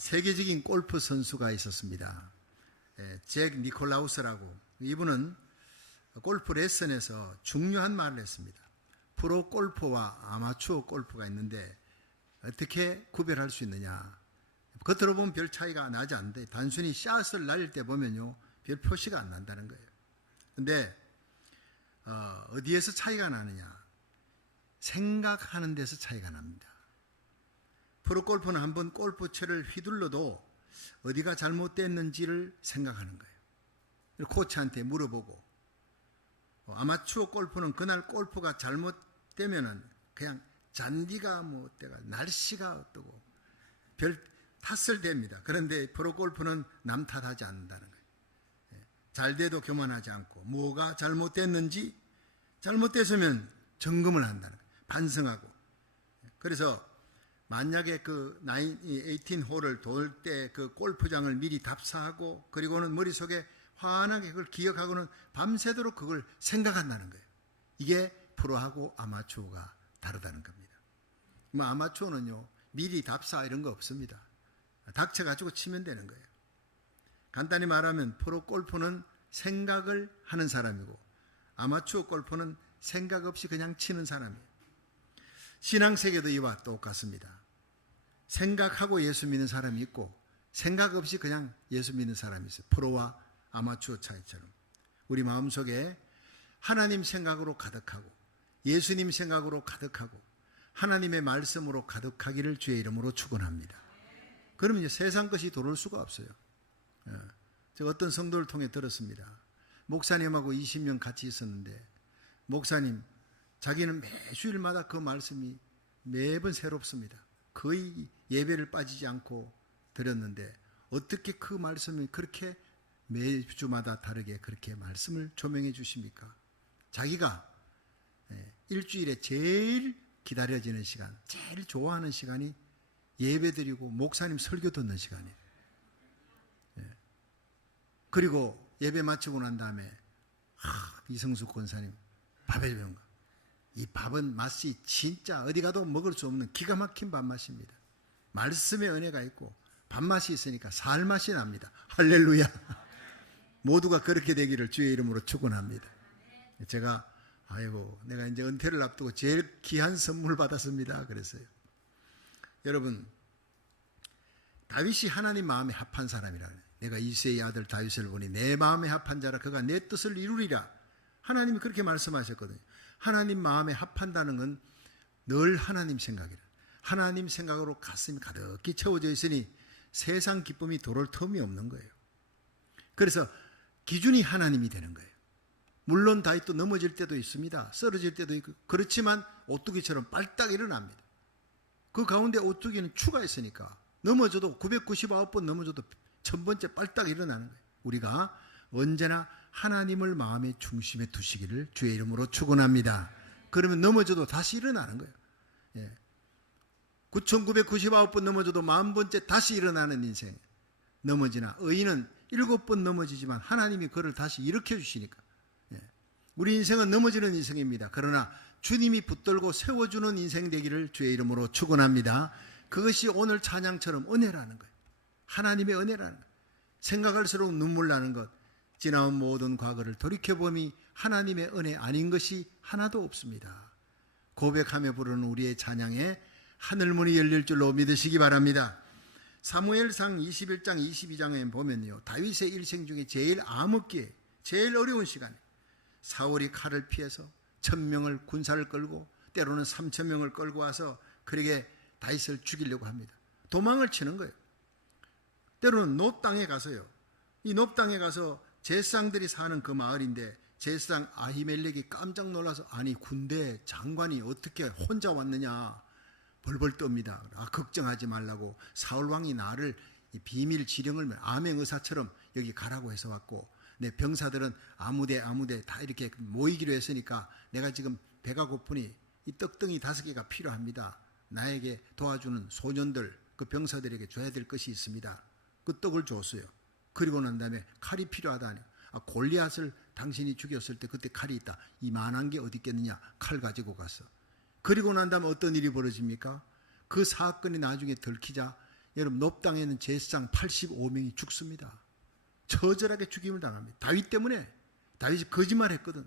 세계적인 골프 선수가 있었습니다. 잭 니콜라우스라고. 이분은 골프 레슨에서 중요한 말을 했습니다. 프로 골프와 아마추어 골프가 있는데 어떻게 구별할 수 있느냐. 겉으로 보면 별 차이가 나지 않는데 단순히 샷을 날릴 때 보면요 별 표시가 안 난다는 거예요. 근데 어디에서 차이가 나느냐. 생각하는 데서 차이가 납니다. 프로 골프는 한번 골프채를 휘둘러도 어디가 잘못됐는지를 생각하는 거예요. 코치한테 물어보고, 아마추어 골프는 그날 골프가 잘못되면은 그냥 잔디가 뭐 어때가 날씨가 어떠고 별 탓을 댑니다. 그런데 프로 골프는 남 탓하지 않는다는 거예요. 잘 돼도 교만하지 않고 뭐가 잘못됐는지, 잘못됐으면 점검을 한다는 거예요. 반성하고. 그래서 만약에 그 18홀을 돌 때 그 골프장을 미리 답사하고 그리고는 머릿속에 환하게 그걸 기억하고는 밤새도록 그걸 생각한다는 거예요. 이게 프로하고 아마추어가 다르다는 겁니다. 뭐 아마추어는요 미리 답사 이런 거 없습니다. 닥쳐가지고 치면 되는 거예요. 간단히 말하면 프로 골프는 생각을 하는 사람이고 아마추어 골프는 생각 없이 그냥 치는 사람이에요. 신앙세계도 이와 똑같습니다. 생각하고 예수 믿는 사람이 있고 생각 없이 그냥 예수 믿는 사람이 있어요. 프로와 아마추어 차이처럼. 우리 마음속에 하나님 생각으로 가득하고 예수님 생각으로 가득하고 하나님의 말씀으로 가득하기를 주의 이름으로 축원합니다. 그러면 이제 세상 것이 돌아올 수가 없어요. 제가 어떤 성도를 통해 들었습니다. 목사님하고 20년 같이 있었는데 목사님 자기는 매주일마다 그 말씀이 매번 새롭습니다. 거의 예배를 빠지지 않고 드렸는데 어떻게 그 말씀이 그렇게 매주마다 다르게 그렇게 말씀을 조명해 주십니까? 자기가 일주일에 제일 기다려지는 시간, 제일 좋아하는 시간이 예배 드리고 목사님 설교 듣는 시간이에요. 그리고 예배 마치고 난 다음에 이성숙 권사님 밥 해주는 거. 이 밥은 맛이 진짜 어디 가도 먹을 수 없는 기가 막힌 밥맛입니다. 말씀의 은혜가 있고 밥맛이 있으니까 살맛이 납니다. 할렐루야. 모두가 그렇게 되기를 주의 이름으로 축원합니다. 제가 내가 이제 은퇴를 앞두고 제일 귀한 선물 받았습니다. 그랬어요. 여러분, 다윗이 하나님 마음에 합한 사람이라. 내가 이새의 아들 다윗을 보니 내 마음에 합한 자라 그가 내 뜻을 이루리라. 하나님이 그렇게 말씀하셨거든요. 하나님 마음에 합한다는 건 늘 하나님 생각이라. 하나님 생각으로 가슴이 가득히 채워져 있으니 세상 기쁨이 들어올 틈이 없는 거예요. 그래서 기준이 하나님이 되는 거예요. 물론 다윗도 넘어질 때도 있습니다. 쓰러질 때도 있고 그렇지만 오뚜기처럼 빨딱 일어납니다. 그 가운데 오뚜기는 추가 있으니까 넘어져도 999번 넘어져도 1000번째 빨딱 일어나는 거예요. 우리가 언제나 하나님을 마음의 중심에 두시기를 주의 이름으로 축원합니다. 그러면 넘어져도 다시 일어나는 거예요. 9999번 넘어져도 10,000번째 다시 일어나는 인생. 넘어지나 의인은 7번 넘어지지만 하나님이 그를 다시 일으켜 주시니까. 우리 인생은 넘어지는 인생입니다. 그러나 주님이 붙들고 세워주는 인생 되기를 주의 이름으로 축원합니다. 그것이 오늘 찬양처럼 은혜라는 거예요. 하나님의 은혜라는 거예요. 생각할수록 눈물 나는 것. 지나온 모든 과거를 돌이켜보니 하나님의 은혜 아닌 것이 하나도 없습니다. 고백하며 부르는 우리의 찬양에 하늘문이 열릴 줄로 믿으시기 바랍니다. 사무엘상 21장 22장에 보면요, 다윗의 일생 중에 제일 암흑기에 제일 어려운 시간에 사울이 칼을 피해서 1000명을 군사를 끌고 때로는 3000명을 끌고 와서 그에게 다윗을 죽이려고 합니다. 도망을 치는 거예요. 때로는 놋 땅에 가서요, 이 놋 땅에 가서 제사장들이 사는 그 마을인데 제사장 아히멜렉이 깜짝 놀라서 아니 군대 장관이 어떻게 혼자 왔느냐 벌벌 떱니다. 걱정하지 말라고 사울왕이 나를 비밀 지령을 암행의사처럼 여기 가라고 해서 왔고 내 병사들은 아무데 다 이렇게 모이기로 했으니까 내가 지금 배가 고프니 이 떡덩이 5개가 필요합니다. 나에게 도와주는 소년들 그 병사들에게 줘야 될 것이 있습니다. 그 떡을 줬어요. 그리고 난 다음에 칼이 필요하다니. 골리앗을 당신이 죽였을 때 그때 칼이 있다. 이만한 게 어디 있겠느냐. 칼 가지고 갔어. 그리고 난 다음에 어떤 일이 벌어집니까? 그 사건이 나중에 들키자 여러분 놉 땅에는 제사장 85명이 죽습니다. 처절하게 죽임을 당합니다. 다윗 때문에. 다윗이 거짓말했거든.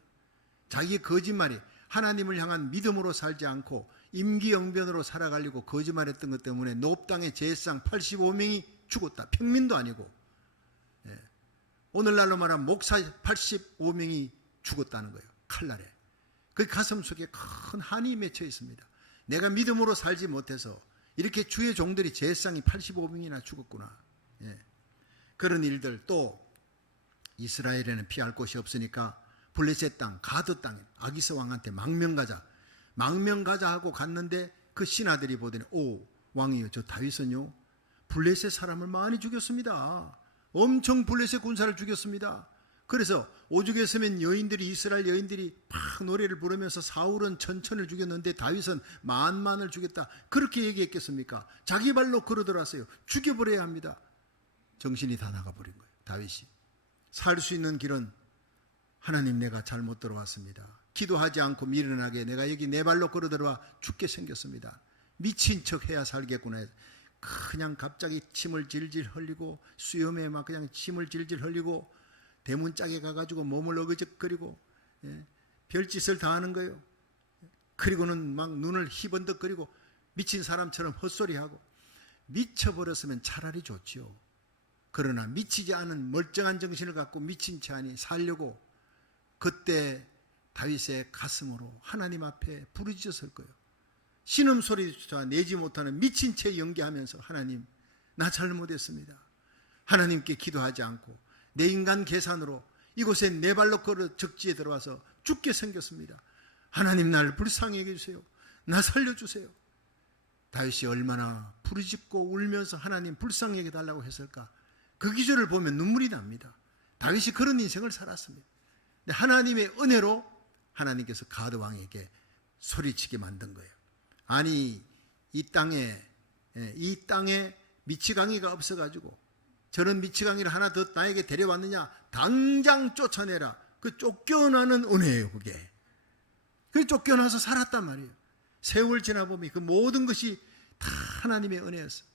자기의 거짓말이 하나님을 향한 믿음으로 살지 않고 임기응변으로 살아가려고 거짓말했던 것 때문에 놉 땅의 제사장 85명이 죽었다. 평민도 아니고. 오늘날로 말하면 목사 85명이 죽었다는 거예요. 칼날에. 그 가슴 속에 큰 한이 맺혀 있습니다. 내가 믿음으로 살지 못해서 이렇게 주의 종들이 제사장이 85명이나 죽었구나. 그런 일들. 또 이스라엘에는 피할 곳이 없으니까 블레셋 땅, 가드 땅에 아기스 왕한테 망명가자 하고 갔는데 그 신하들이 보더니 오 왕이요, 저 다윗은요 블레셋 사람을 많이 죽였습니다. 엄청 블레셋 군사를 죽였습니다. 그래서 오죽에 서면 여인들이, 이스라엘 여인들이 막 노래를 부르면서 사울은 천천을 죽였는데 다윗은 만만을 죽였다. 그렇게 얘기했겠습니까? 자기 발로 걸어들었어요. 죽여버려야 합니다. 정신이 다 나가버린 거예요. 다윗이. 살 수 있는 길은 하나님, 내가 잘못 들어왔습니다. 기도하지 않고 미련하게 내가 여기 내 발로 걸어들어와 죽게 생겼습니다. 미친 척 해야 살겠구나. 그냥 갑자기 침을 질질 흘리고 수염에 막 그냥 침을 질질 흘리고 대문짝에 가가지고 몸을 어그적거리고 별짓을 다 하는 거예요. 그리고는 막 눈을 희번덕거리고 미친 사람처럼 헛소리하고. 미쳐버렸으면 차라리 좋지요. 그러나 미치지 않은 멀쩡한 정신을 갖고 미친 채 하니 살려고 그때 다윗의 가슴으로 하나님 앞에 부르짖었을 거예요. 신음소리조차 내지 못하는 미친 채 연기하면서 하나님, 나 잘못했습니다. 하나님께 기도하지 않고 내 인간 계산으로 이곳에 내 발로 걸어 적지에 들어와서 죽게 생겼습니다. 하나님, 나를 불쌍히 여겨주세요. 나 살려주세요. 다윗이 얼마나 부르짖고 울면서 하나님 불쌍히 여겨달라고 했을까. 그 기절을 보면 눈물이 납니다. 다윗이 그런 인생을 살았습니다. 근데 하나님의 은혜로 하나님께서 가드 왕에게 소리치게 만든 거예요. 아니, 이 땅에 미치광이가 없어가지고 저런 미치광이를 하나 더 나에게 데려왔느냐? 당장 쫓아내라. 그 쫓겨나는 은혜예요, 그게. 그 쫓겨나서 살았단 말이에요. 세월 지나보면 그 모든 것이 다 하나님의 은혜였어요.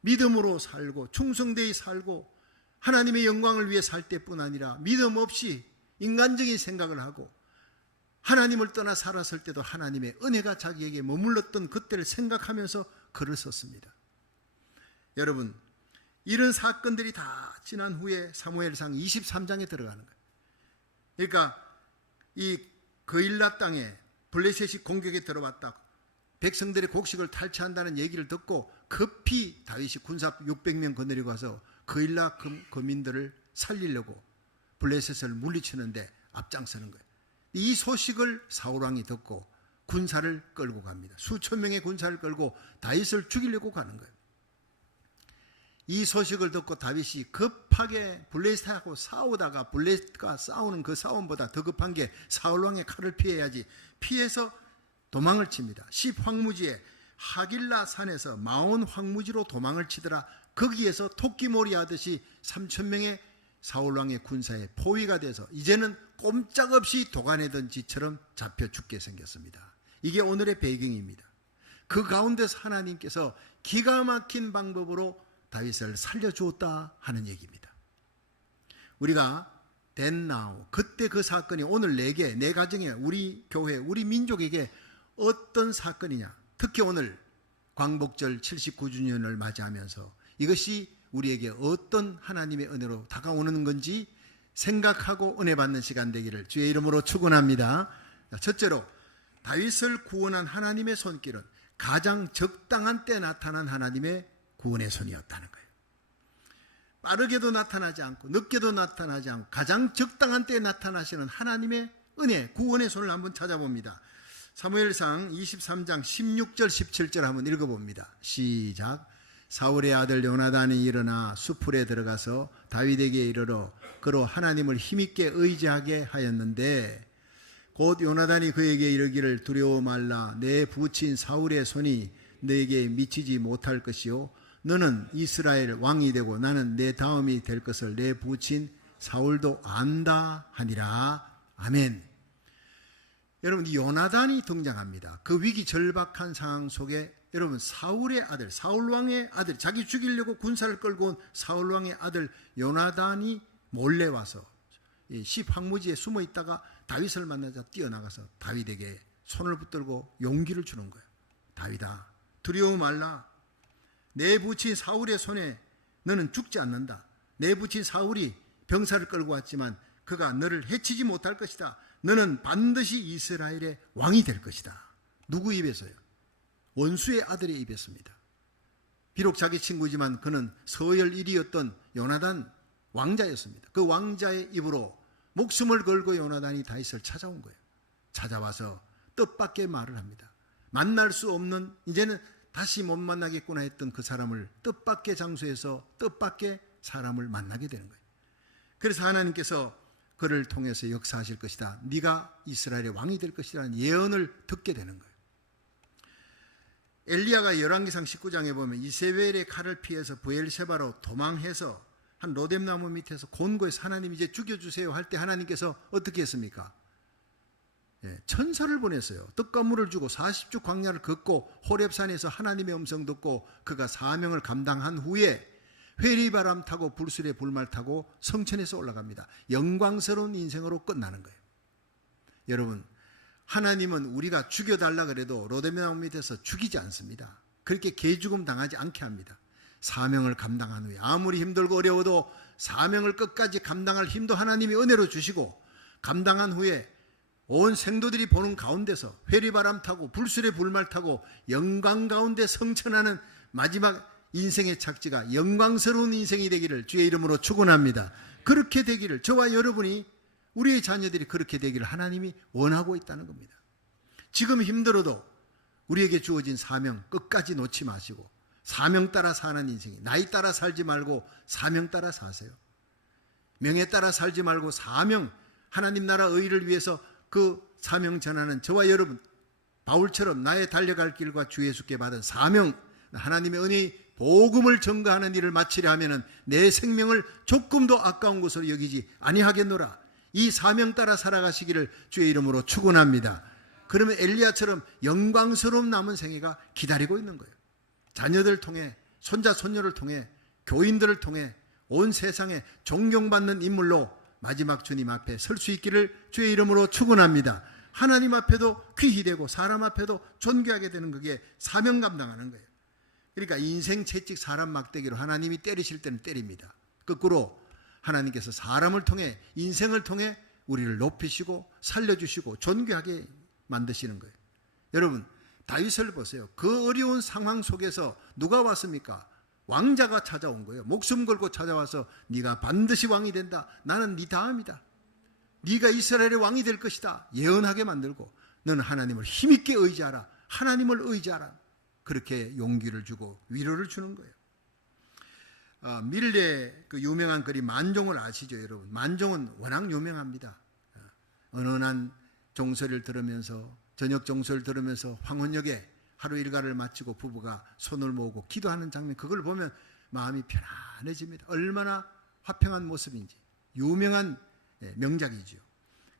믿음으로 살고 충성되이 살고 하나님의 영광을 위해 살 때뿐 아니라 믿음 없이 인간적인 생각을 하고 하나님을 떠나 살았을 때도 하나님의 은혜가 자기에게 머물렀던 그때를 생각하면서 글을 썼습니다. 여러분, 이런 사건들이 다 지난 후에 사무엘상 23장에 들어가는 거예요. 그러니까 이 그일라 땅에 블레셋이 공격에 들어왔다고 백성들의 곡식을 탈취한다는 얘기를 듣고 급히 다윗이 군사 600명 거느리고 와서 그일라 거민들을 살리려고 블레셋을 물리치는데 앞장서는 거예요. 이 소식을 사울왕이 듣고 군사를 끌고 갑니다. 수천 명의 군사를 끌고 다윗을 죽이려고 가는 거예요. 이 소식을 듣고 다윗이 급하게 블레셋하고 싸우다가 블레셋과 싸우는 그 싸움보다 더 급한 게 사울왕의 칼을 피해야지. 피해서 도망을 칩니다. 십 황무지에 하길라 산에서 마온 황무지로 도망을 치더라. 거기에서 토끼몰이 하듯이 3,000명의 사울왕의 군사에 포위가 돼서 이제는 꼼짝없이 도가내던 쥐처럼 잡혀 죽게 생겼습니다. 이게 오늘의 배경입니다. 그 가운데서 하나님께서 기가 막힌 방법으로 다윗을 살려주었다 하는 얘기입니다. 우리가 댄나우 그때 그 사건이 오늘 내게, 내 가정에, 우리 교회, 우리 민족에게 어떤 사건이냐. 특히 오늘 광복절 79주년을 맞이하면서 이것이 우리에게 어떤 하나님의 은혜로 다가오는 건지 생각하고 은혜 받는 시간 되기를 주의 이름으로 축원합니다. 첫째로 다윗을 구원한 하나님의 손길은 가장 적당한 때 나타난 하나님의 구원의 손이었다는 거예요. 빠르게도 나타나지 않고 늦게도 나타나지 않고 가장 적당한 때에 나타나시는 하나님의 은혜, 구원의 손을 한번 찾아봅니다. 사무엘상 23장 16절 17절 한번 읽어봅니다. 시작. 사울의 아들 요나단이 일어나 수풀에 들어가서 다윗에게 이르러 그로 하나님을 힘있게 의지하게 하였는데 곧 요나단이 그에게 이르기를 두려워 말라. 내 부친 사울의 손이 너에게 미치지 못할 것이요 너는 이스라엘 왕이 되고 나는 내 다음이 될 것을 내 부친 사울도 안다 하니라. 아멘. 여러분, 이 요나단이 등장합니다. 그 위기 절박한 상황 속에 여러분, 사울의 아들, 사울 왕의 아들, 자기 죽이려고 군사를 끌고 온 사울 왕의 아들 요나단이 몰래 와서 십 황무지에 숨어 있다가 다윗을 만나자 뛰어나가서 다윗에게 손을 붙들고 용기를 주는 거예요. 다윗아, 두려워 말라. 내 부친 사울의 손에 너는 죽지 않는다. 내 부친 사울이 병사를 끌고 왔지만 그가 너를 해치지 못할 것이다. 너는 반드시 이스라엘의 왕이 될 것이다. 누구 입에서요? 원수의 아들의 입에서입니다. 비록 자기 친구지만 그는 서열 1위였던 요나단 왕자였습니다. 그 왕자의 입으로 목숨을 걸고 요나단이 다윗을 찾아온 거예요. 찾아와서 뜻밖의 말을 합니다. 만날 수 없는, 이제는 다시 못 만나겠구나 했던 그 사람을 뜻밖의 장소에서 뜻밖의 사람을 만나게 되는 거예요. 그래서 하나님께서 그를 통해서 역사하실 것이다. 네가 이스라엘의 왕이 될 것이라는 예언을 듣게 되는 거예요. 엘리야가 열왕기상 19장에 보면 이세벨의 칼을 피해서 브엘세바로 도망해서 한 로뎀나무 밑에서 곤고해서 하나님 이제 죽여주세요 할 때 하나님께서 어떻게 했습니까? 천사를 보냈어요. 떡과 물을 주고 40주 광야를 걷고 호렙산에서 하나님의 음성 듣고 그가 사명을 감당한 후에 회리바람 타고 불술에 불말 타고 성천에서 올라갑니다. 영광스러운 인생으로 끝나는 거예요. 여러분, 하나님은 우리가 죽여달라 그래도 로뎀나무 밑에서 죽이지 않습니다. 그렇게 개죽음 당하지 않게 합니다. 사명을 감당한 후에 아무리 힘들고 어려워도 사명을 끝까지 감당할 힘도 하나님이 은혜로 주시고 감당한 후에 온 생도들이 보는 가운데서 회리바람 타고 불술에 불말 타고 영광 가운데 성천하는 마지막 인생의 착지가 영광스러운 인생이 되기를 주의 이름으로 축원합니다. 그렇게 되기를, 저와 여러분이, 우리의 자녀들이 그렇게 되기를 하나님이 원하고 있다는 겁니다. 지금 힘들어도 우리에게 주어진 사명 끝까지 놓지 마시고 사명 따라 사는 인생이, 나이 따라 살지 말고 사명 따라 사세요. 명예 따라 살지 말고 사명, 하나님 나라 의를 위해서 그 사명 전하는 저와 여러분, 바울처럼 나의 달려갈 길과 주 예수께 받은 사명, 하나님의 은혜의 복음을 전가하는 일을 마치려 하면은 내 생명을 조금도 아까운 것으로 여기지 아니하겠노라. 이 사명 따라 살아가시기를 주의 이름으로 축원합니다. 그러면 엘리야처럼 영광스러운 남은 생애가 기다리고 있는 거예요. 자녀들 통해, 손자 손녀를 통해, 교인들을 통해 온 세상에 존경받는 인물로 마지막 주님 앞에 설 수 있기를 주의 이름으로 축원합니다. 하나님 앞에도 귀히 되고 사람 앞에도 존귀하게 되는 그게 사명 감당하는 거예요. 그러니까 인생 채찍 사람 막대기로 하나님이 때리실 때는 때립니다. 거꾸로 하나님께서 사람을 통해, 인생을 통해 우리를 높이시고 살려주시고 존귀하게 만드시는 거예요. 여러분, 다윗을 보세요. 그 어려운 상황 속에서 누가 왔습니까? 왕자가 찾아온 거예요. 목숨 걸고 찾아와서 네가 반드시 왕이 된다. 나는 네 다음이다. 네가 이스라엘의 왕이 될 것이다. 예언하게 만들고 너는 하나님을 힘있게 의지하라. 하나님을 의지하라. 그렇게 용기를 주고 위로를 주는 거예요. 밀레 그 유명한 그림 만종을 아시죠, 여러분? 만종은 워낙 유명합니다. 은은한 종소리를 들으면서, 저녁 종소리를 들으면서 황혼역에 하루 일과를 마치고 부부가 손을 모으고 기도하는 장면, 그걸 보면 마음이 편안해집니다. 얼마나 화평한 모습인지. 유명한 명작이죠.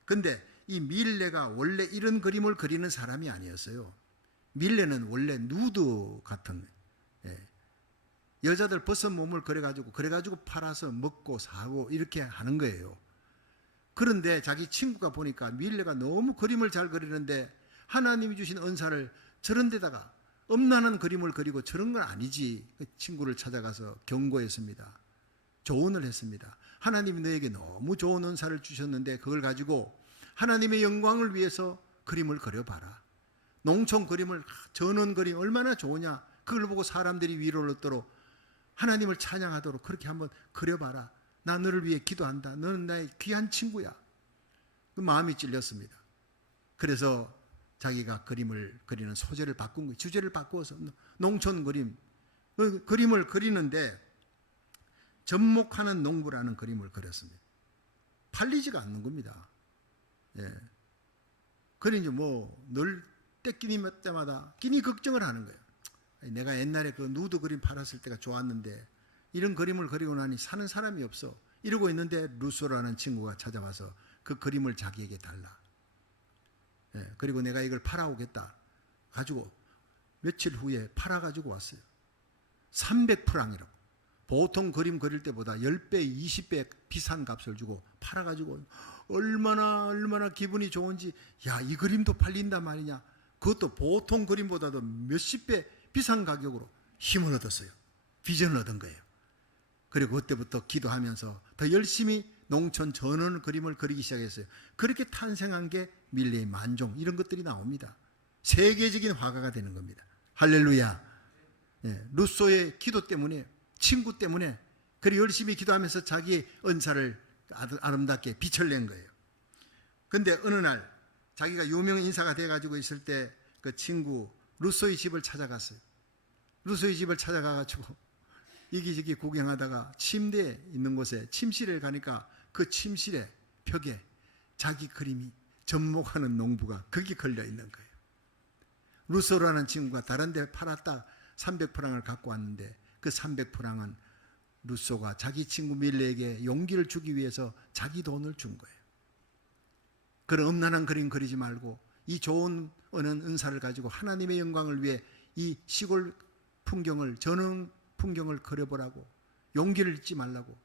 근데 이 밀레가 원래 이런 그림을 그리는 사람이 아니었어요. 밀레는 원래 누드 같은, 여자들 벗은 몸을 그래가지고 팔아서 먹고 사고 이렇게 하는 거예요. 그런데 자기 친구가 보니까 밀레가 너무 그림을 잘 그리는데 하나님이 주신 은사를 저런 데다가 음란한 그림을 그리고 저런 건 아니지. 그 친구를 찾아가서 경고했습니다. 조언을 했습니다. 하나님이 너에게 너무 좋은 은사를 주셨는데 그걸 가지고 하나님의 영광을 위해서 그림을 그려봐라. 농촌 그림을, 전원 그림 얼마나 좋으냐. 그걸 보고 사람들이 위로를 얻도록, 하나님을 찬양하도록 그렇게 한번 그려봐라. 나 너를 위해 기도한다. 너는 나의 귀한 친구야. 그 마음이 찔렸습니다. 그래서 자기가 그림을 그리는 소재를 바꾼 거예요. 주제를 바꾸어서 농촌 그림, 그 그림을 그리는데 접목하는 농부라는 그림을 그렸습니다. 팔리지가 않는 겁니다. 그러니 늘 떼끼니 몇 때마다 끼니 걱정을 하는 거예요. 내가 옛날에 그 누드 그림 팔았을 때가 좋았는데 이런 그림을 그리고 나니 사는 사람이 없어. 이러고 있는데 루소라는 친구가 찾아와서 그 그림을 자기에게 달라. 그리고 내가 이걸 팔아오겠다 가지고 며칠 후에 팔아가지고 왔어요. 300프랑이라고. 보통 그림 그릴 때보다 10배, 20배 비싼 값을 주고 팔아가지고 얼마나 기분이 좋은지, 야, 이 그림도 팔린단 말이냐. 그것도 보통 그림보다도 몇십 배 비싼 가격으로 힘을 얻었어요. 비전을 얻은 거예요. 그리고 그때부터 기도하면서 더 열심히 농촌 전원 그림을 그리기 시작했어요. 그렇게 탄생한 게 밀레의 만종, 이런 것들이 나옵니다. 세계적인 화가가 되는 겁니다. 할렐루야. 루소의 기도 때문에, 친구 때문에 그리 열심히 기도하면서 자기의 은사를 아름답게 빛을 낸 거예요. 근데 어느 날 자기가 유명 인사가 돼가지고 있을 때 그 친구 루소의 집을 찾아갔어요. 루소의 집을 찾아가가지고 이기저기 구경하다가 침대에 있는 곳에 침실에 가니까 그 침실의 벽에 자기 그림이 접목하는 농부가 거기 걸려 있는 거예요. 루소라는 친구가 다른 데 팔았다 300프랑을 갖고 왔는데, 그 300프랑은 루소가 자기 친구 밀레에게 용기를 주기 위해서 자기 돈을 준 거예요. 그런 음란한 그림 그리지 말고 이 좋은 은사를 가지고 하나님의 영광을 위해 이 시골 풍경을, 전원 풍경을 그려보라고, 용기를 잊지 말라고,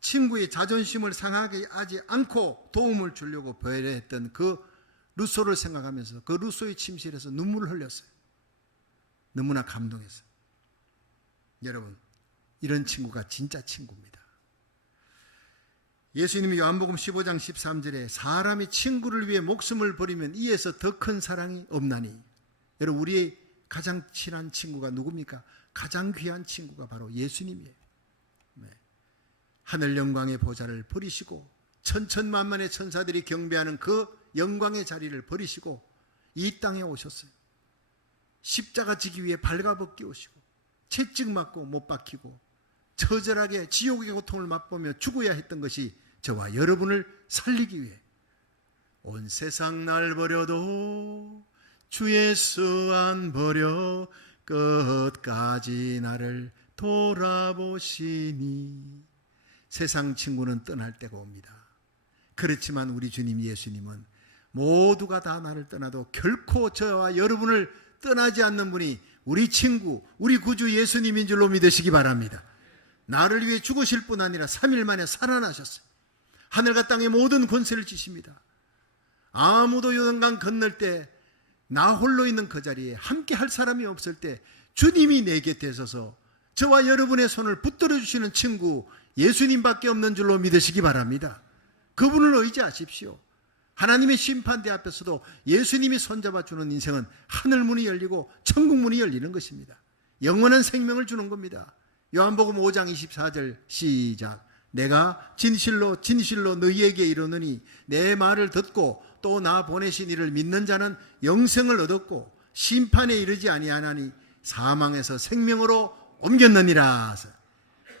친구의 자존심을 상하게 하지 않고 도움을 주려고 배려했던 그 루소를 생각하면서 그 루소의 침실에서 눈물을 흘렸어요. 너무나 감동했어요. 여러분, 이런 친구가 진짜 친구입니다. 예수님이 요한복음 15장 13절에 사람이 친구를 위해 목숨을 버리면 이에서 더 큰 사랑이 없나니. 여러분, 우리의 가장 친한 친구가 누굽니까? 가장 귀한 친구가 바로 예수님이에요. 하늘 영광의 보좌를 버리시고 천천만만의 천사들이 경배하는 그 영광의 자리를 버리시고 이 땅에 오셨어요. 십자가 지기 위해 발가벗기 오시고 채찍 맞고 못 박히고 처절하게 지옥의 고통을 맛보며 죽어야 했던 것이 저와 여러분을 살리기 위해, 온 세상 날 버려도 주 예수 안 버려 끝까지 나를 돌아보시니. 세상 친구는 떠날 때가 옵니다. 그렇지만 우리 주님 예수님은 모두가 다 나를 떠나도 결코 저와 여러분을 떠나지 않는 분이 우리 친구, 우리 구주 예수님인 줄로 믿으시기 바랍니다. 나를 위해 죽으실 뿐 아니라 3일 만에 살아나셨어요. 하늘과 땅의 모든 권세를 지십니다. 아무도 요단강 건널 때 나 홀로 있는 그 자리에 함께 할 사람이 없을 때 주님이 내 곁에 서서 저와 여러분의 손을 붙들어 주시는 친구 예수님밖에 없는 줄로 믿으시기 바랍니다. 그분을 의지하십시오. 하나님의 심판대 앞에서도 예수님이 손잡아 주는 인생은 하늘문이 열리고 천국문이 열리는 것입니다. 영원한 생명을 주는 겁니다. 요한복음 5장 24절 시작. 내가 진실로 너희에게 이르노니 내 말을 듣고 또 나 보내신 이를 믿는 자는 영생을 얻었고 심판에 이르지 아니하나니 사망에서 생명으로 옮겼느니라.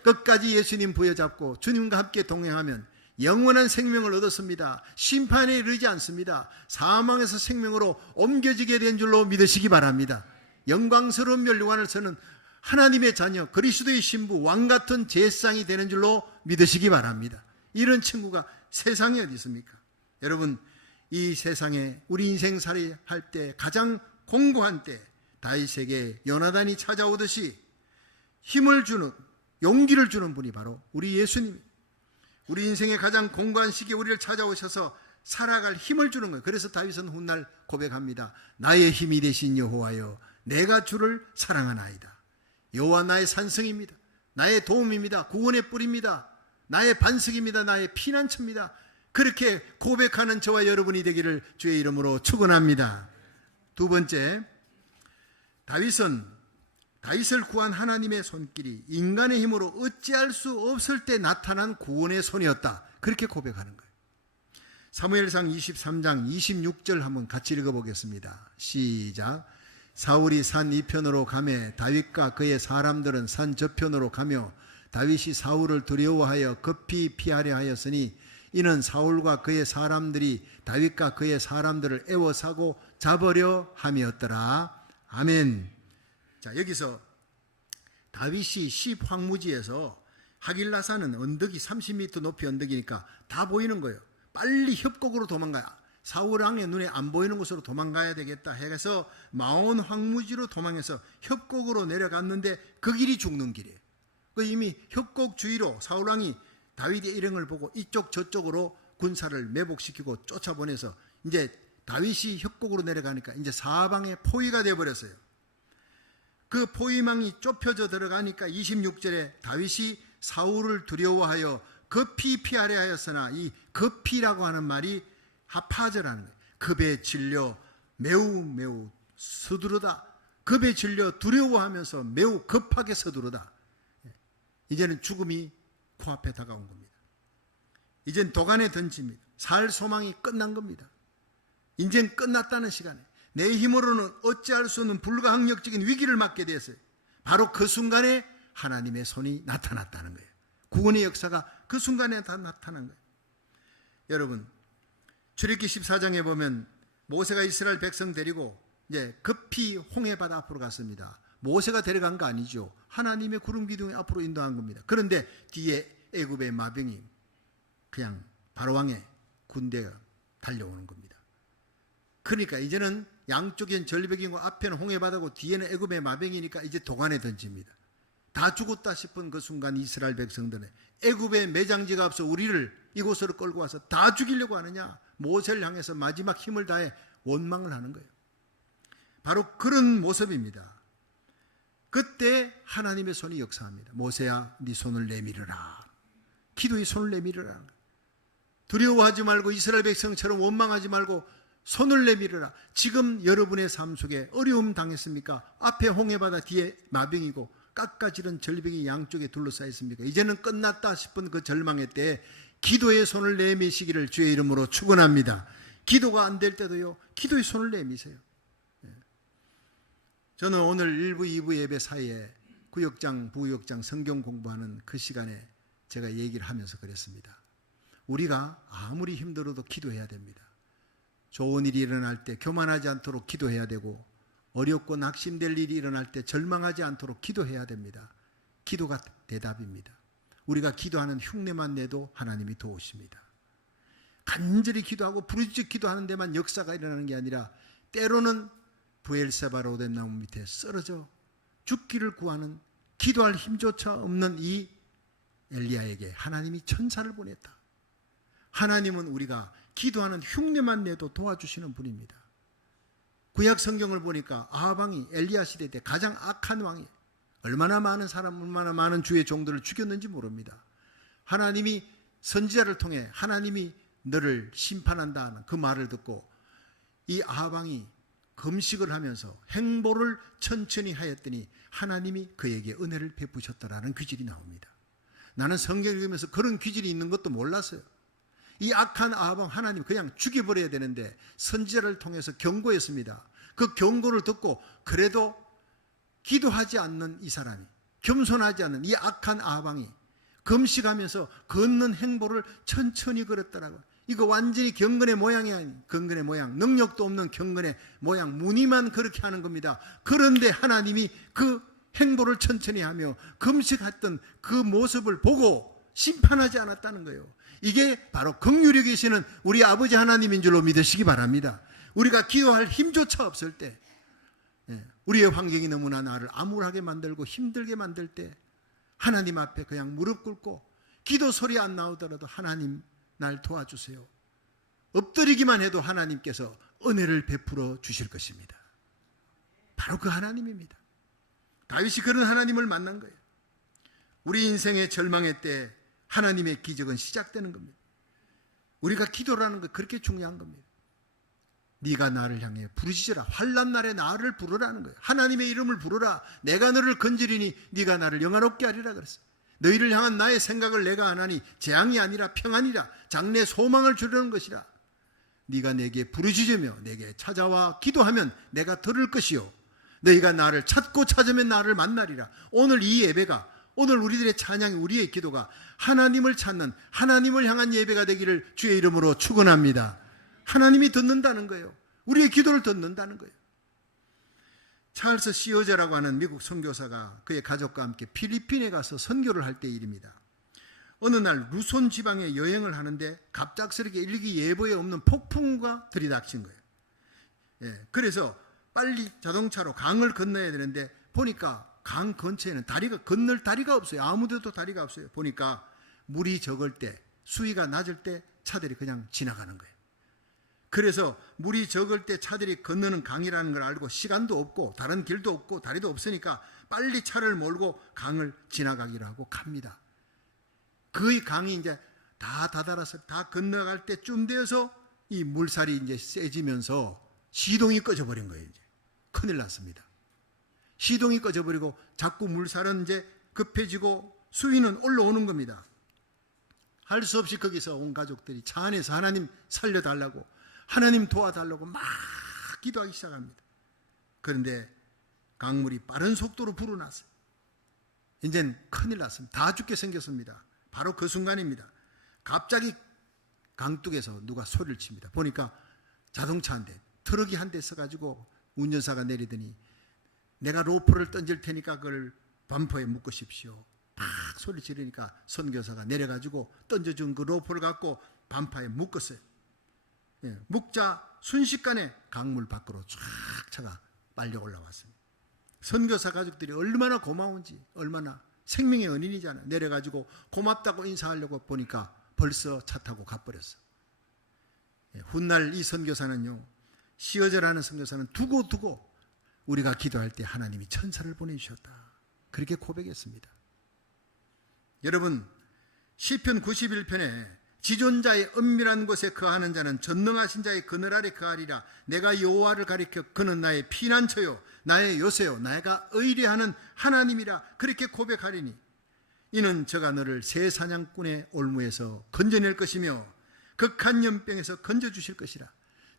끝까지 예수님 부여잡고 주님과 함께 동행하면 영원한 생명을 얻었습니다. 심판에 이르지 않습니다. 사망에서 생명으로 옮겨지게 된 줄로 믿으시기 바랍니다. 영광스러운 멸류관에서는 하나님의 자녀, 그리스도의 신부, 왕같은 제사장이 되는 줄로 믿으시기 바랍니다. 이런 친구가 세상에 어디 있습니까? 여러분, 이 세상에 우리 인생살이 할 때 가장 공고한 때 다윗에게 요나단이 찾아오듯이 힘을 주는, 용기를 주는 분이 바로 우리 예수님. 우리 인생의 가장 공고한 시기에 우리를 찾아오셔서 살아갈 힘을 주는 거예요. 그래서 다윗은 훗날 고백합니다. 나의 힘이 되신 여호와여, 내가 주를 사랑하나이다. 여호와 나의 산성입니다. 나의 도움입니다. 구원의 뿔입니다. 나의 반석입니다. 나의 피난처입니다. 그렇게 고백하는 저와 여러분이 되기를 주의 이름으로 축원합니다. 두 번째, 다윗을 구한 하나님의 손길이 인간의 힘으로 어찌할 수 없을 때 나타난 구원의 손이었다. 그렇게 고백하는 거예요. 사무엘상 23장 26절 한번 같이 읽어보겠습니다. 시작. 사울이 산 이편으로 가매 다윗과 그의 사람들은 산 저편으로 가며 다윗이 사울을 두려워하여 급히 피하려 하였으니 이는 사울과 그의 사람들이 다윗과 그의 사람들을 애워싸고 잡으려 함이었더라. 아멘. 자, 여기서 다윗이 십 황무지에서 하길라산은 언덕이 30m 높이 언덕이니까 다 보이는 거예요. 빨리 협곡으로 도망가야, 사울 왕의 눈에 안 보이는 곳으로 도망가야 되겠다 해서 마온 황무지로 도망해서 협곡으로 내려갔는데 그 길이 죽는 길이에요. 그 이미 협곡 주위로 사울 왕이 다윗의 일행을 보고 이쪽 저쪽으로 군사를 매복시키고 쫓아보내서 이제 다윗이 협곡으로 내려가니까 이제 사방에 포위가 되어버렸어요. 그 포위망이 좁혀져 들어가니까 26절에 다윗이 사울을 두려워하여 급히 피하려 하였으나 이 급히라고 하는 말이 하파저라는 거예요. 급에 질려 매우 서두르다. 급에 질려 두려워하면서 매우 급하게 서두르다. 이제는 죽음이 코앞에 다가온 겁니다. 이젠 도간에 던집니다. 살 소망이 끝난 겁니다. 이젠 끝났다는 시간에 내 힘으로는 어찌할 수 없는 불가항력적인 위기를 맞게 됐어요. 바로 그 순간에 하나님의 손이 나타났다는 거예요. 구원의 역사가 그 순간에 다 나타난 거예요. 여러분, 출애굽기 14장에 보면 모세가 이스라엘 백성 데리고 이제 급히 홍해바다 앞으로 갔습니다. 모세가 데려간 거 아니죠. 하나님의 구름 기둥이 앞으로 인도한 겁니다. 그런데 뒤에 애굽의 마병이 그냥 바로왕의 군대가 달려오는 겁니다. 그러니까 이제는 양쪽엔 절벽이고 앞에는 홍해바다고 뒤에는 애굽의 마병이니까 이제 도간에 던집니다. 다 죽었다 싶은 그 순간 이스라엘 백성들은 애굽의 매장지가 없어 우리를 이곳으로 끌고 와서 다 죽이려고 하느냐, 모세를 향해서 마지막 힘을 다해 원망을 하는 거예요. 바로 그런 모습입니다. 그때 하나님의 손이 역사합니다. 모세야, 네 손을 내밀어라. 기도의 손을 내밀어라. 두려워하지 말고 이스라엘 백성처럼 원망하지 말고 손을 내밀어라. 지금 여러분의 삶 속에 어려움 당했습니까? 앞에 홍해바다, 뒤에 마병이고 깎아지른 절벽이 양쪽에 둘러싸여 있습니까? 이제는 끝났다 싶은 그 절망의 때에 기도의 손을 내미시기를 주의 이름으로 축원합니다. 기도가 안 될 때도요, 기도의 손을 내미세요. 저는 오늘 1부, 2부 예배 사이에 구역장, 부역장 성경 공부하는 그 시간에 제가 얘기를 하면서 그랬습니다. 우리가 아무리 힘들어도 기도해야 됩니다. 좋은 일이 일어날 때 교만하지 않도록 기도해야 되고, 어렵고 낙심될 일이 일어날 때 절망하지 않도록 기도해야 됩니다. 기도가 대답입니다. 우리가 기도하는 흉내만 내도 하나님이 도우십니다. 간절히 기도하고 부르짖어 기도하는 데만 역사가 일어나는 게 아니라 때로는 브엘세바 로뎀나무 밑에 쓰러져 죽기를 구하는, 기도할 힘조차 없는 이 엘리야에게 하나님이 천사를 보냈다. 하나님은 우리가 기도하는 흉내만 내도 도와주시는 분입니다. 구약 성경을 보니까 아합왕이 엘리야 시대 때 가장 악한 왕이, 얼마나 많은 사람, 얼마나 많은 주의 종들을 죽였는지 모릅니다. 하나님이 선지자를 통해 하나님이 너를 심판한다는 그 말을 듣고 이 아합왕이 금식을 하면서 행보를 천천히 하였더니 하나님이 그에게 은혜를 베푸셨다라는 귀질이 나옵니다. 나는 성경을 읽으면서 그런 귀질이 있는 것도 몰랐어요. 이 악한 아합왕 하나님 그냥 죽여버려야 되는데 선지자를 통해서 경고했습니다. 그 경고를 듣고 그래도 기도하지 않는 이 사람이, 겸손하지 않는 이 악한 아합왕이 금식하면서 걷는 행보를 천천히 걸었더라고요. 이거 완전히 경건의 모양이 아닌, 경건의 모양, 능력도 없는 경건의 모양, 무늬만 그렇게 하는 겁니다. 그런데 하나님이 그 행보를 천천히 하며 금식했던 그 모습을 보고 심판하지 않았다는 거예요. 이게 바로 긍휼히 계시는 우리 아버지 하나님인 줄로 믿으시기 바랍니다. 우리가 기도할 힘조차 없을 때, 우리의 환경이 너무나 나를 암울하게 만들고 힘들게 만들 때 하나님 앞에 그냥 무릎 꿇고 기도 소리 안 나오더라도 하나님 날 도와주세요. 엎드리기만 해도 하나님께서 은혜를 베풀어 주실 것입니다. 바로 그 하나님입니다. 다윗이 그런 하나님을 만난 거예요. 우리 인생의 절망의 때 하나님의 기적은 시작되는 겁니다. 우리가 기도라는 거 그렇게 중요한 겁니다. 네가 나를 향해 부르짖으라. 환난 날에 나를 부르라는 거예요. 하나님의 이름을 부르라. 내가 너를 건지리니 네가 나를 영화롭게 하리라 그랬어요. 너희를 향한 나의 생각을 내가 안 하니 재앙이 아니라 평안이라. 장래 소망을 주려는 것이라. 네가 내게 부르짖으며 내게 찾아와 기도하면 내가 들을 것이요. 너희가 나를 찾고 찾으면 나를 만나리라. 오늘 이 예배가, 오늘 우리들의 찬양이, 우리의 기도가 하나님을 찾는, 하나님을 향한 예배가 되기를 주의 이름으로 축원합니다. 하나님이 듣는다는 거예요. 우리의 기도를 듣는다는 거예요. 찰스 시어저라고 하는 미국 선교사가 그의 가족과 함께 필리핀에 가서 선교를 할 때 일입니다. 어느 날 루손 지방에 여행을 하는데 갑작스럽게 일기예보에 없는 폭풍과 들이닥친 거예요. 그래서 빨리 자동차로 강을 건너야 되는데 보니까 강 근처에는 건널 다리가 없어요. 아무데도 다리가 없어요. 보니까 물이 적을 때, 수위가 낮을 때 차들이 그냥 지나가는 거예요. 그래서 물이 적을 때 차들이 건너는 강이라는 걸 알고 시간도 없고 다른 길도 없고 다리도 없으니까 빨리 차를 몰고 강을 지나가기로 하고 갑니다. 거의 강이 이제 다 다다라서 다 건너갈 때쯤 되어서 이 물살이 이제 세지면서 시동이 꺼져버린 거예요. 이제 큰일 났습니다. 시동이 꺼져버리고 자꾸 물살은 이제 급해지고 수위는 올라오는 겁니다. 할 수 없이 거기서 온 가족들이 차 안에서 하나님 살려달라고, 하나님 도와달라고 막 기도하기 시작합니다. 그런데 강물이 빠른 속도로 불어났어요. 이젠 큰일 났습니다. 다 죽게 생겼습니다. 바로 그 순간입니다. 갑자기 강둑에서 누가 소리를 칩니다. 보니까 자동차 한 대, 트럭이 한 대 써가지고 운전사가 내리더니 내가 로프를 던질 테니까 그걸 반포에 묶으십시오. 팍 소리 지르니까 선교사가 내려가지고 던져준 그 로프를 갖고 반파에 묶었어요. 묶자 순식간에 강물 밖으로 쫙 차가 빨려 올라왔습니다. 선교사 가족들이 얼마나 고마운지, 얼마나 생명의 은인이잖아요. 내려가지고 고맙다고 인사하려고 보니까 벌써 차 타고 가버렸어. 훗날 이 선교사는요, 시어져라는 선교사는 두고 우리가 기도할 때 하나님이 천사를 보내주셨다, 그렇게 고백했습니다. 여러분, 시편 91편에 지존자의 은밀한 곳에 거하는 자는 전능하신 자의 그늘 아래 거하리라. 내가 여호와를 가리켜 그는 나의 피난처요 나의 요새요 내가 의뢰하는 하나님이라 그렇게 고백하리니 이는 저가 너를 새 사냥꾼의 올무에서 건져낼 것이며 극한 연병에서 건져주실 것이라.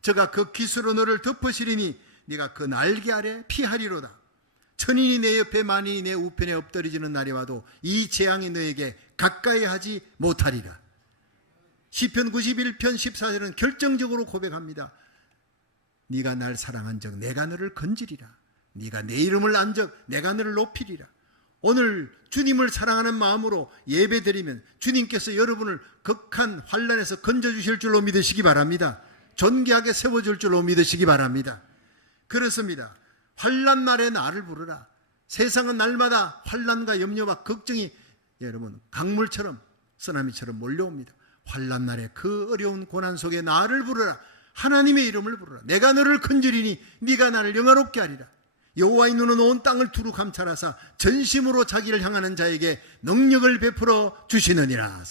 저가 그 기수로 너를 덮으시리니 네가 그 날개 아래 피하리로다. 천인이 내 옆에 만인이 내 우편에 엎드러지는 날이 와도 이 재앙이 너에게 가까이 하지 못하리라. 시편 91편 14절은 결정적으로 고백합니다. 네가 날 사랑한 적 내가 너를 건지리라. 네가 내 이름을 안 적 내가 너를 높이리라. 오늘 주님을 사랑하는 마음으로 예배드리면 주님께서 여러분을 극한 환난에서 건져주실 줄로 믿으시기 바랍니다. 존귀하게 세워줄 줄로 믿으시기 바랍니다. 그렇습니다. 환난 날에 나를 부르라. 세상은 날마다 환난과 염려와 걱정이 여러분 강물처럼 쓰나미처럼 몰려옵니다. 환난 날에 그 어려운 고난 속에 나를 부르라. 하나님의 이름을 부르라. 내가 너를 건지리니 네가 나를 영화롭게 하리라. 여호와의 눈은 온 땅을 두루 감찰하사 전심으로 자기를 향하는 자에게 능력을 베풀어 주시느니라.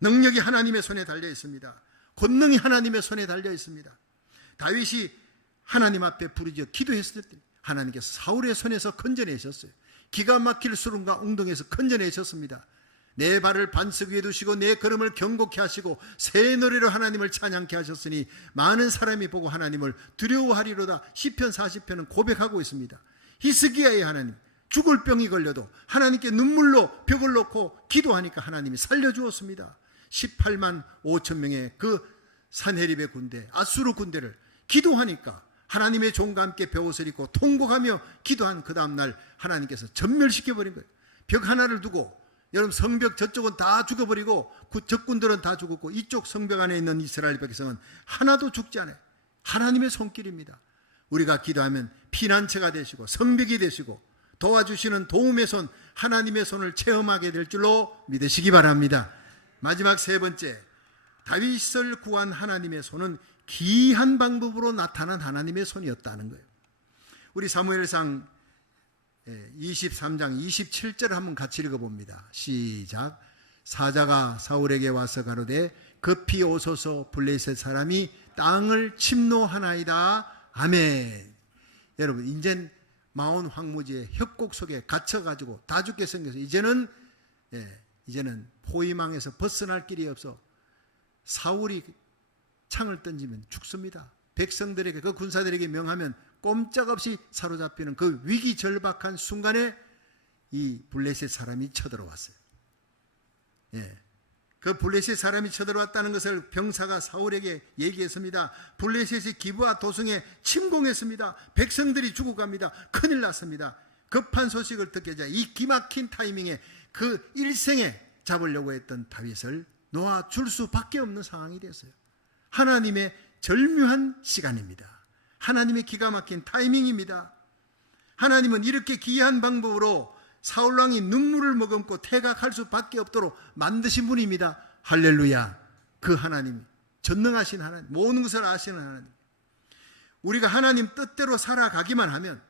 능력이 하나님의 손에 달려 있습니다. 권능이 하나님의 손에 달려 있습니다. 다윗이 하나님 앞에 부르짖어 기도했을 때 하나님께서 사울의 손에서 건져내셨어요. 기가 막힐 수름과 웅덩이에서 건져내셨습니다. 내 발을 반석 위에 두시고 내 걸음을 경고케 하시고 새 노래로 하나님을 찬양케 하셨으니 많은 사람이 보고 하나님을 두려워하리로다. 시편 40편은 고백하고 있습니다. 히스기야의 하나님, 죽을 병이 걸려도 하나님께 눈물로 벽을 놓고 기도하니까 하나님이 살려주었습니다. 18만 5천 명의 그 산헤립의 군대, 아수르 군대를 기도하니까 하나님의 종과 함께 벼옷을 입고 통곡하며 기도한 그 다음날 하나님께서 전멸시켜버린 거예요. 벽 하나를 두고 여러분 성벽 저쪽은 다 죽어버리고 적군들은 다 죽었고 이쪽 성벽 안에 있는 이스라엘 백성은 하나도 죽지 않아요. 하나님의 손길입니다. 우리가 기도하면 피난처가 되시고 성벽이 되시고 도와주시는 도움의 손, 하나님의 손을 체험하게 될 줄로 믿으시기 바랍니다. 마지막 세 번째, 다윗을 구한 하나님의 손은 기이한 방법으로 나타난 하나님의 손이었다는 거예요. 우리 사무엘상 23장 27절을 한번 같이 읽어봅니다. 시작. 사자가 사울에게 와서 가로되 급히 오소서 블레셋 사람이 땅을 침노하나이다. 아멘. 여러분 이젠 마온 황무지의 협곡 속에 갇혀가지고 다 죽게 생겨서 이제는 포위망에서 벗어날 길이 없어 사울이 창을 던지면 죽습니다. 백성들에게 그 군사들에게 명하면 꼼짝없이 사로잡히는 그 위기절박한 순간에 이 블레셋 사람이 쳐들어왔어요. 그 블레셋 사람이 쳐들어왔다는 것을 병사가 사울에게 얘기했습니다. 블레셋이 기브아 도성에 침공했습니다. 백성들이 죽어갑니다. 큰일 났습니다. 급한 소식을 듣게 되자 이 기막힌 타이밍에 그 일생에 잡으려고 했던 다윗을 놓아줄 수밖에 없는 상황이 됐어요. 하나님의 절묘한 시간입니다. 하나님의 기가 막힌 타이밍입니다. 하나님은 이렇게 기이한 방법으로 사울왕이 눈물을 머금고 퇴각할 수밖에 없도록 만드신 분입니다. 할렐루야. 그 하나님, 전능하신 하나님, 모든 것을 아시는 하나님. 우리가 하나님 뜻대로 살아가기만 하면,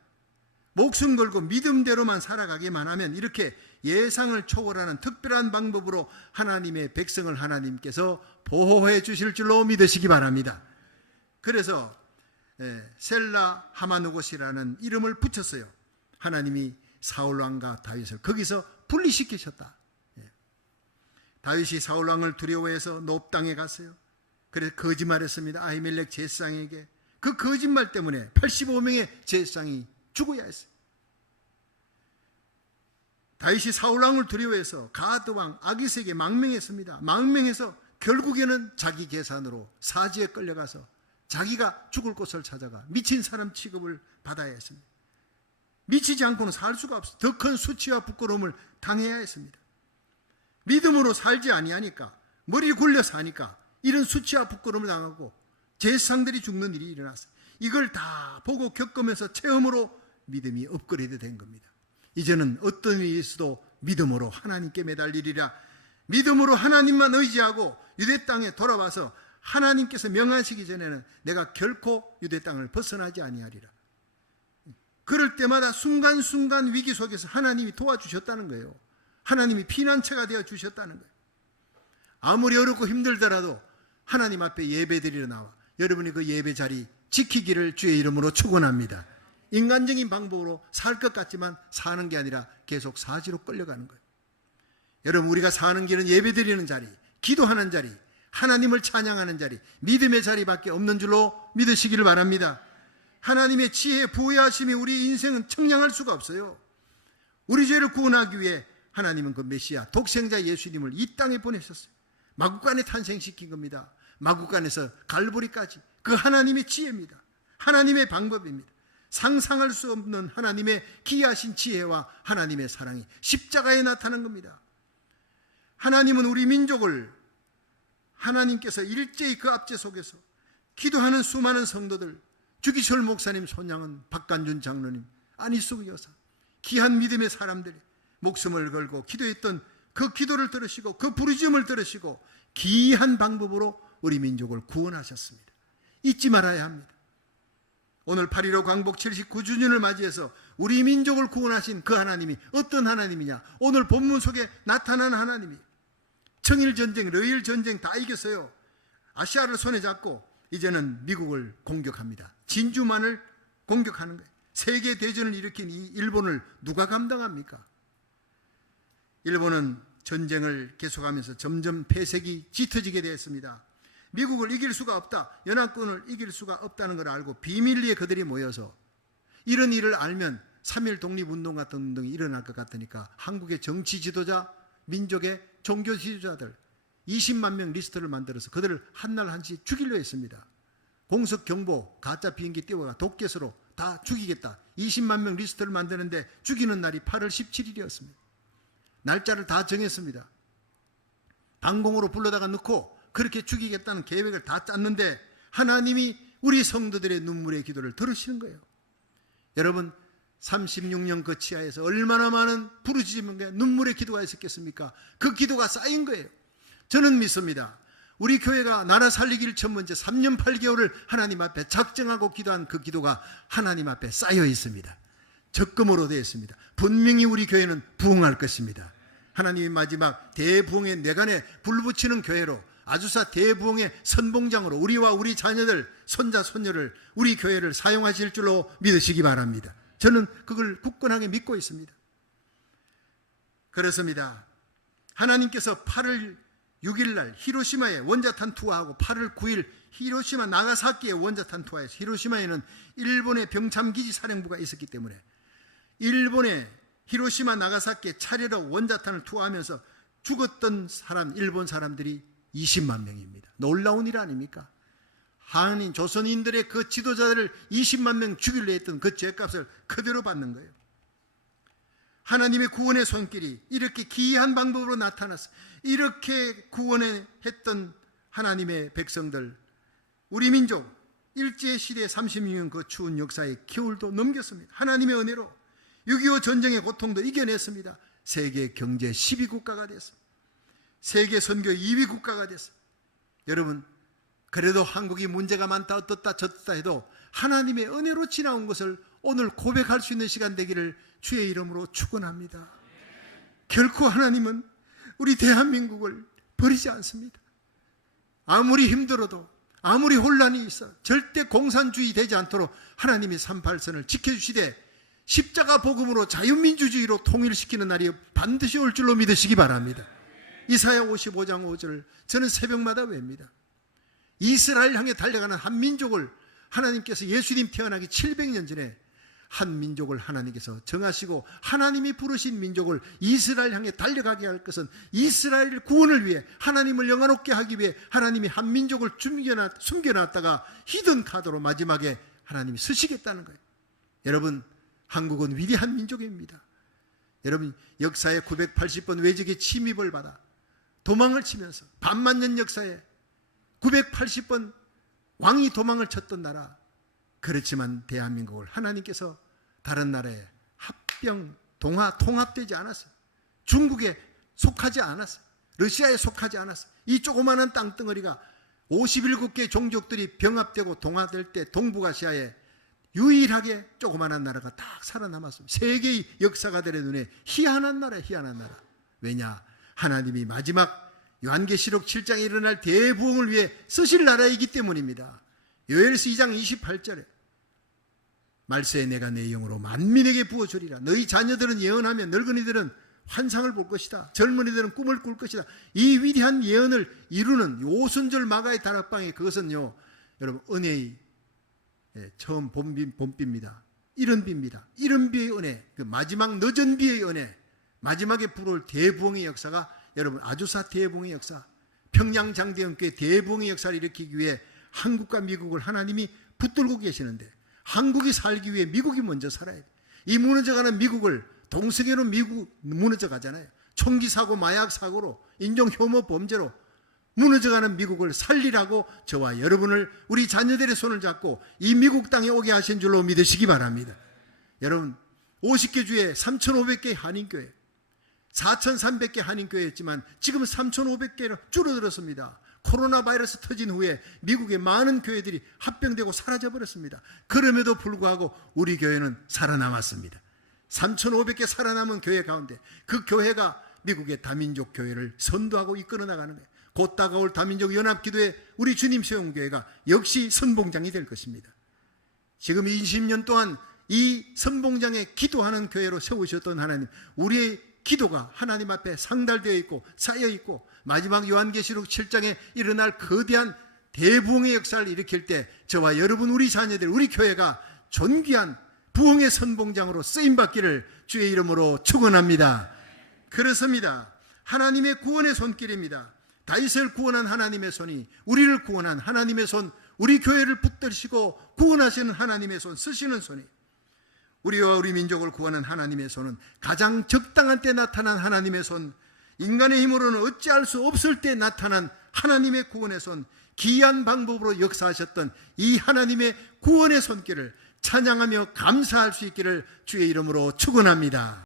목숨 걸고 믿음대로만 살아가기만 하면 이렇게 예상을 초월하는 특별한 방법으로 하나님의 백성을 하나님께서 보호해 주실 줄로 믿으시기 바랍니다. 그래서 셀라 하마누곳이라는 이름을 붙였어요. 하나님이 사울왕과 다윗을 거기서 분리시키셨다. 다윗이 사울왕을 두려워해서 높 땅에 갔어요. 그래서 거짓말했습니다. 아히멜렉 제사장에게. 그 거짓말 때문에 85명의 제사장이 죽어야 했어요. 다윗이 사울왕을 두려워해서 가드왕 아기스에게 망명했습니다. 망명해서 결국에는 자기 계산으로 사지에 끌려가서 자기가 죽을 곳을 찾아가 미친 사람 취급을 받아야 했습니다. 미치지 않고는 살 수가 없어요. 더 큰 수치와 부끄러움을 당해야 했습니다. 믿음으로 살지 아니하니까, 머리를 굴려서 하니까 이런 수치와 부끄러움을 당하고 제사장들이 죽는 일이 일어났어요. 이걸 다 보고 겪으면서 체험으로 믿음이 업그레이드 된 겁니다. 이제는 어떤 일이 있어도 믿음으로 하나님께 매달리리라. 믿음으로 하나님만 의지하고 유대 땅에 돌아와서 하나님께서 명하시기 전에는 내가 결코 유대 땅을 벗어나지 아니하리라. 그럴 때마다 순간순간 위기 속에서 하나님이 도와주셨다는 거예요. 하나님이 피난처가 되어 주셨다는 거예요. 아무리 어렵고 힘들더라도 하나님 앞에 예배드리러 나와 여러분이 그 예배 자리 지키기를 주의 이름으로 축원합니다. 인간적인 방법으로 살 것 같지만 사는 게 아니라 계속 사지로 끌려가는 거예요. 여러분, 우리가 사는 길은 예배드리는 자리, 기도하는 자리, 하나님을 찬양하는 자리, 믿음의 자리밖에 없는 줄로 믿으시기를 바랍니다. 하나님의 지혜 부여하심이 우리 인생은 청량할 수가 없어요. 우리 죄를 구원하기 위해 하나님은 그 메시아 독생자 예수님을 이 땅에 보내셨어요. 마구간에 탄생시킨 겁니다. 마구간에서 갈보리까지 그 하나님의 지혜입니다. 하나님의 방법입니다. 상상할 수 없는 하나님의 기이하신 지혜와 하나님의 사랑이 십자가에 나타난 겁니다. 하나님은 우리 민족을, 하나님께서 일제히 그 압제 속에서 기도하는 수많은 성도들, 주기철 목사님, 손양은, 박간준 장로님, 안희숙 여사, 귀한 믿음의 사람들이 목숨을 걸고 기도했던 그 기도를 들으시고 그 부르짖음을 들으시고 기이한 방법으로 우리 민족을 구원하셨습니다. 잊지 말아야 합니다. 오늘 8.15 광복 79주년을 맞이해서 우리 민족을 구원하신 그 하나님이 어떤 하나님이냐? 오늘 본문 속에 나타난 하나님이 청일전쟁, 러일전쟁 다 이겼어요. 아시아를 손에 잡고 이제는 미국을 공격합니다. 진주만을 공격하는 거예요. 세계대전을 일으킨 이 일본을 누가 감당합니까? 일본은 전쟁을 계속하면서 점점 폐색이 짙어지게 되었습니다. 미국을 이길 수가 없다, 연합군을 이길 수가 없다는 걸 알고 비밀리에 그들이 모여서, 이런 일을 알면 3.1 독립운동 같은 운동이 일어날 것 같으니까 한국의 정치 지도자, 민족의 종교 지도자들 20만 명 리스트를 만들어서 그들을 한날 한시 죽이려 했습니다. 공석 경보 가짜 비행기 띄워가 독개서로 다 죽이겠다. 20만 명 리스트를 만드는데 죽이는 날이 8월 17일이었습니다. 날짜를 다 정했습니다. 방공으로 불러다가 넣고 그렇게 죽이겠다는 계획을 다 짰는데 하나님이 우리 성도들의 눈물의 기도를 들으시는 거예요. 여러분, 36년 그 치하에서 얼마나 많은 부르짖음과 눈물의 기도가 있었겠습니까? 그 기도가 쌓인 거예요. 저는 믿습니다. 우리 교회가 나라 살리기를 첫 번째 3년 8개월을 하나님 앞에 작정하고 기도한 그 기도가 하나님 앞에 쌓여 있습니다. 적금으로 되어 있습니다. 분명히 우리 교회는 부흥할 것입니다. 하나님이 마지막 대부흥의 내간에 불붙이는 교회로, 아주사 대부흥의 선봉장으로 우리와 우리 자녀들, 손자, 손녀를, 우리 교회를 사용하실 줄로 믿으시기 바랍니다. 저는 그걸 굳건하게 믿고 있습니다. 그렇습니다. 하나님께서 8월 6일 날 히로시마에 원자탄 투하하고 8월 9일 히로시마 나가사키에 원자탄 투하해서, 히로시마에는 일본의 병참기지 사령부가 있었기 때문에 일본의 히로시마 나가사키에 차례로 원자탄을 투하하면서 죽었던 사람, 일본 사람들이 20만 명입니다. 놀라운 일 아닙니까? 한인, 조선인들의 그 지도자들을 20만 명 죽이려 했던 그 죄값을 그대로 받는 거예요. 하나님의 구원의 손길이 이렇게 기이한 방법으로 나타났어. 이렇게 구원했던 하나님의 백성들, 우리 민족 일제시대 36년 그 추운 역사의 겨울도 넘겼습니다. 하나님의 은혜로 6.25 전쟁의 고통도 이겨냈습니다. 세계 경제 10위 국가가 됐습니다. 세계 선교 2위 국가가 됐습니다. 여러분, 그래도 한국이 문제가 많다, 어떻다 저떻다 해도 하나님의 은혜로 지나온 것을 오늘 고백할 수 있는 시간 되기를 주의 이름으로 축원합니다. 결코 하나님은 우리 대한민국을 버리지 않습니다. 아무리 힘들어도, 아무리 혼란이 있어 절대 공산주의 되지 않도록 하나님이 38선을 지켜주시되 십자가 복음으로 자유민주주의로 통일시키는 날이 반드시 올 줄로 믿으시기 바랍니다. 이사야 55장 5절 저는 새벽마다 외웁니다. 이스라엘 향해 달려가는 한 민족을 하나님께서 예수님 태어나기 700년 전에 한 민족을 하나님께서 정하시고 하나님이 부르신 민족을 이스라엘 향해 달려가게 할 것은 이스라엘 구원을 위해 하나님을 영화롭게 하기 위해 하나님이 한 민족을 숨겨놨다가 히든 카드로 마지막에 하나님이 쓰시겠다는 거예요. 여러분, 한국은 위대한 민족입니다. 여러분, 역사에 980번 외적의 침입을 받아 도망을 치면서 반만년 역사에 980번 왕이 도망을 쳤던 나라, 그렇지만 대한민국을 하나님께서 다른 나라에 합병, 통합되지 않았어요. 중국에 속하지 않았어요. 러시아에 속하지 않았어요. 이 조그마한 땅덩어리가 57개 종족들이 병합되고 동화될 때 동북아시아에 유일하게 조그마한 나라가 딱 살아남았습니다. 세계의 역사가들의 눈에 희한한 나라, 희한한 나라. 왜냐? 하나님이 마지막 요한계시록 7장에 일어날 대부흥을 위해 쓰실 나라이기 때문입니다. 요엘서 2장 28절에 말세에 내가 내 영으로 만민에게 부어주리라. 너희 자녀들은 예언하며 늙은이들은 환상을 볼 것이다. 젊은이들은 꿈을 꿀 것이다. 이 위대한 예언을 이루는 오순절 마가의 다락방에, 그것은요 여러분 은혜의 처음 봄비입니다. 이른 비입니다. 이른 비의 은혜, 그 마지막 늦은 비의 은혜, 마지막에 불어올 대부흥의 역사가 여러분 아주사 대부흥의 역사, 평양 장대원교회 대부흥의 역사를 일으키기 위해 한국과 미국을 하나님이 붙들고 계시는데, 한국이 살기 위해 미국이 먼저 살아야 돼. 이 무너져가는 미국을, 동성애로 미국 무너져가잖아요. 총기 사고, 마약 사고로, 인종 혐오 범죄로 무너져가는 미국을 살리라고 저와 여러분을, 우리 자녀들의 손을 잡고 이 미국 땅에 오게 하신 줄로 믿으시기 바랍니다. 여러분, 50개 주에 3,500개의 한인교회, 4,300개 한인교회였지만 지금 3,500개로 줄어들었습니다. 코로나 바이러스 터진 후에 미국의 많은 교회들이 합병되고 사라져버렸습니다. 그럼에도 불구하고 우리 교회는 살아남았습니다. 3,500개 살아남은 교회 가운데 그 교회가 미국의 다민족 교회를 선도하고 이끌어 나가는 거예요. 곧 다가올 다민족 연합기도회 우리 주님 세운교회가 역시 선봉장이 될 것입니다. 지금 20년 동안 이 선봉장에 기도하는 교회로 세우셨던 하나님, 우리의 기도가 하나님 앞에 상달되어 있고 쌓여 있고 마지막 요한계시록 7장에 일어날 거대한 대부흥의 역사를 일으킬 때 저와 여러분, 우리 자녀들, 우리 교회가 존귀한 부흥의 선봉장으로 쓰임받기를 주의 이름으로 축원합니다. 그렇습니다. 하나님의 구원의 손길입니다. 다윗을 구원한 하나님의 손이, 우리를 구원한 하나님의 손, 우리 교회를 붙드시고 구원하시는 하나님의 손, 쓰시는 손이, 우리와 우리 민족을 구하는 하나님의 손은 가장 적당한 때 나타난 하나님의 손, 인간의 힘으로는 어찌할 수 없을 때 나타난 하나님의 구원의 손, 기이한 방법으로 역사하셨던 이 하나님의 구원의 손길을 찬양하며 감사할 수 있기를 주의 이름으로 축원합니다.